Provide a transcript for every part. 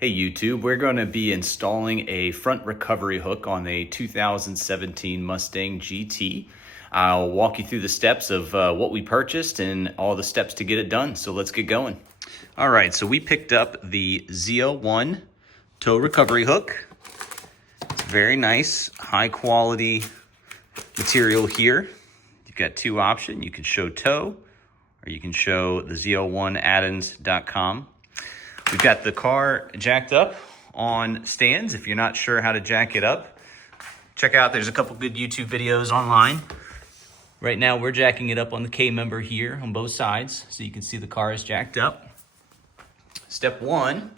Hey YouTube, we're going to be installing a front recovery hook on a 2017 Mustang GT. I'll walk you through the steps of what we purchased and all the steps to get it done. So let's get going. All right, so we picked up the ZL1 tow recovery hook. It's very nice, high quality material here. You've got two options. You can show tow or you can show the ZL1Addons.com. We've got the car jacked up on stands. If you're not sure how to jack it up, check out, there's a couple good YouTube videos online. Right now we're jacking it up on the K-member here on both sides, so you can see the car is jacked up. Step one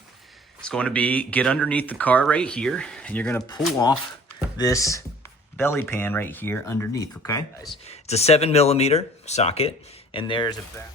is going to be get underneath the car right here, and you're gonna pull off this belly pan right here underneath, okay? It's a 7mm socket, and there's a back.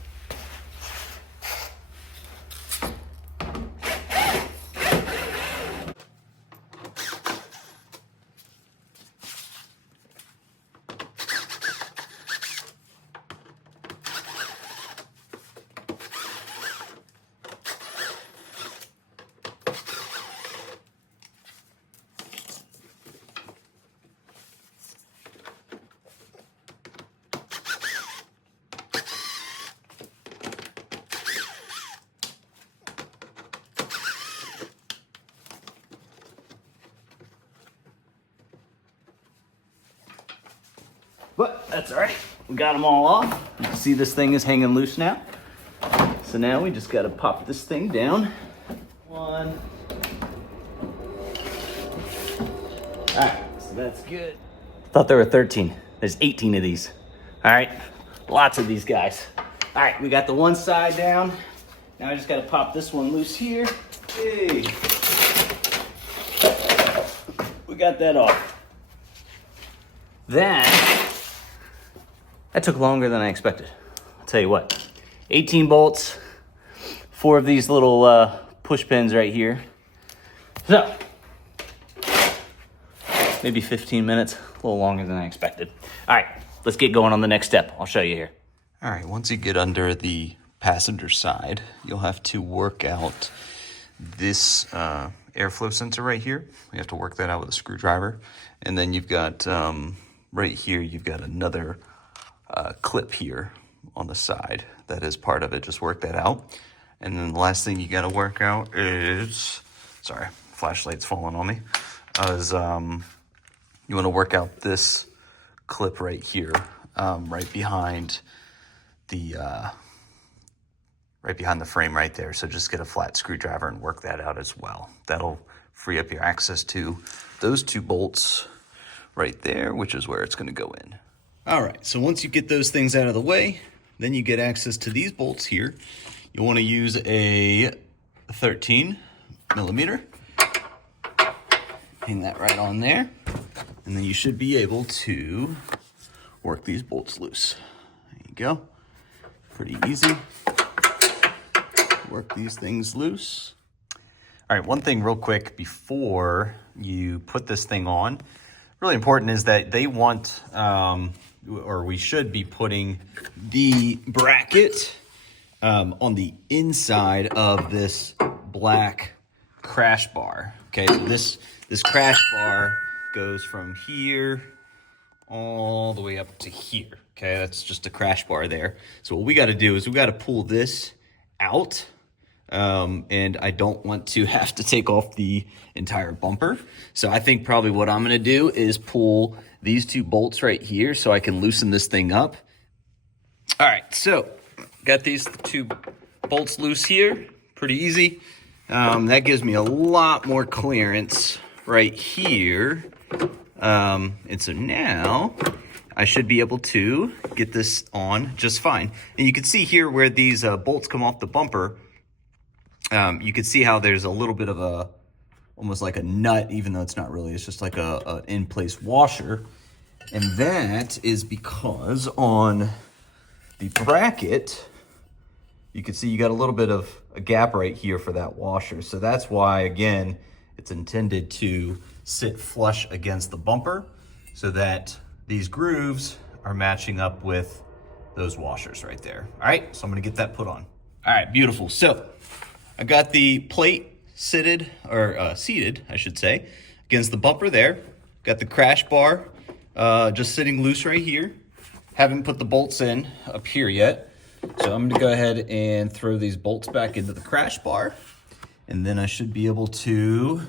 But that's all right. We got them all off. You can see this thing is hanging loose now. So now we just got to pop this thing down. One. All right, so that's good. Thought there were 13. There's 18 of these. All right, lots of these guys. All right, we got the one side down. Now I just got to pop this one loose here. Hey. We got that off. That took longer than I expected. I'll tell you what, 18 bolts, 4 of these little push pins right here. So, maybe 15 minutes, a little longer than I expected. All right, let's get going on the next step. I'll show you here. All right, once you get under the passenger side, you'll have to work out this airflow sensor right here. We have to work that out with a screwdriver. And then you've got, right here, you've got another clip here on the side that is part of it. Just work that out. And then the last thing you got to work out is, sorry, flashlight's falling on me, is you want to work out this clip right here, right behind the frame right there. So just get a flat screwdriver and work that out as well. That'll free up your access to those 2 bolts right there, which is where it's going to go in. All right, so once you get those things out of the way, then you get access to these bolts here. You want to use a 13mm. Hang that right on there. And then you should be able to work these bolts loose. There you go. Pretty easy. Work these things loose. All right, one thing real quick before you put this thing on, really important is that they want, or we should be putting the bracket on the inside of this black crash bar. Okay, so this crash bar goes from here all the way up to here. Okay, that's just a crash bar there. So what we got to do is we got to pull this out. And I don't want to have to take off the entire bumper. So I think probably what I'm going to do is pull these 2 bolts right here so I can loosen this thing up. All right, so got these 2 bolts loose here. Pretty easy. That gives me a lot more clearance right here. And so now I should be able to get this on just fine. And you can see here where these bolts come off the bumper. You can see how there's a little bit of almost like a nut, even though it's not really, it's just like a in-place washer. And that is because on the bracket, you can see you got a little bit of a gap right here for that washer. So that's why, again, it's intended to sit flush against the bumper so that these grooves are matching up with those washers right there. All right, so I'm gonna get that put on. All right, beautiful. So I got the plate seated, I should say, against the bumper there. Got the crash bar just sitting loose right here. Haven't put the bolts in up here yet. So I'm gonna go ahead and throw these bolts back into the crash bar. And then I should be able to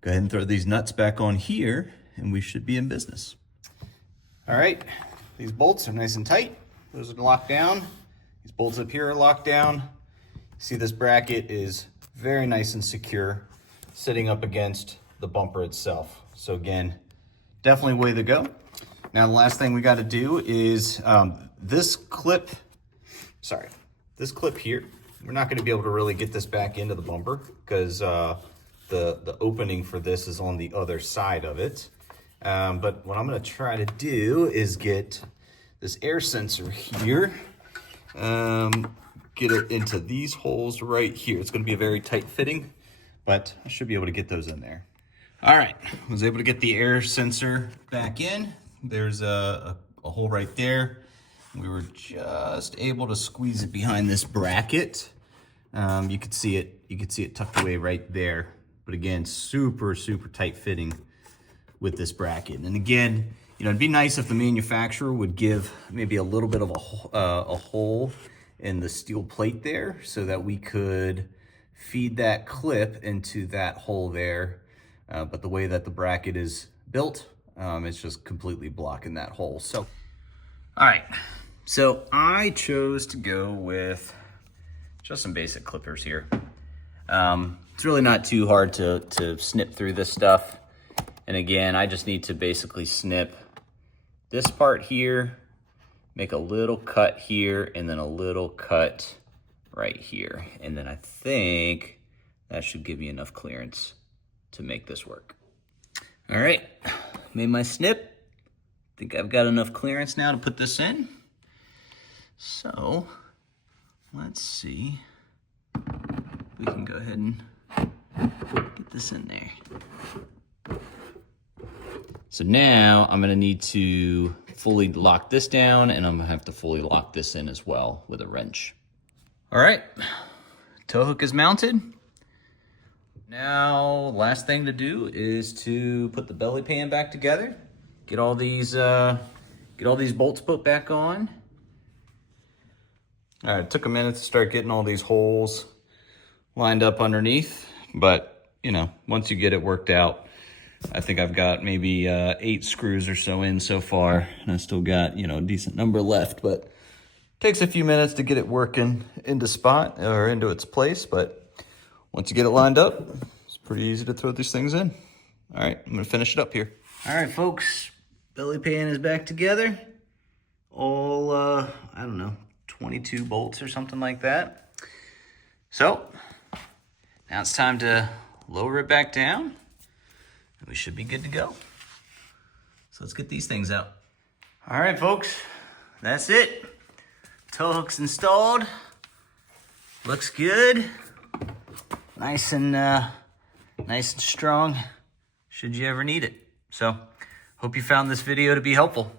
go ahead and throw these nuts back on here, and we should be in business. All right, these bolts are nice and tight. Those are locked down. These bolts up here are locked down. See, this bracket is very nice and secure, sitting up against the bumper itself. So again, definitely way to go. Now the last thing we got to do is this clip here. We're not going to be able to really get this back into the bumper because the opening for this is on the other side of it. But what I'm going to try to do is get this air sensor here, get it into these holes right here. It's going to be a very tight fitting, but I should be able to get those in there. All right, I was able to get the air sensor back in. There's a hole right there. We were just able to squeeze it behind this bracket. You could see it tucked away right there. But again, super, super tight fitting with this bracket. And again, you know, it'd be nice if the manufacturer would give maybe a little bit of a hole in the steel plate there so that we could feed that clip into that hole there. But the way that the bracket is built, it's just completely blocking that hole. So, all right. So I chose to go with just some basic clippers here. It's really not too hard to snip through this stuff. And again, I just need to basically snip this part here, make a little cut here, and then a little cut right here. And then I think that should give me enough clearance to make this work. All right, made my snip. Think I've got enough clearance now to put this in. So let's see if we can go ahead and get this in there. So now I'm gonna need to fully lock this down, and I'm gonna have to fully lock this in as well with a wrench. All right, tow hook is mounted. Now, last thing to do is to put the belly pan back together, get all these bolts put back on. All right, it took a minute to start getting all these holes lined up underneath, but you know, once you get it worked out, I think I've got maybe 8 screws or so in so far, and I still got, you know, a decent number left, but it takes a few minutes to get it working into spot or into its place, but once you get it lined up, it's pretty easy to throw these things in. All right, I'm gonna finish it up here. All right, folks, belly pan is back together. All, I don't know, 22 bolts or something like that. So now it's time to lower it back down, and we should be good to go. So let's get these things out. All right, folks, that's it. Tow hook's installed. Looks good. Nice and strong, should you ever need it. So, hope you found this video to be helpful.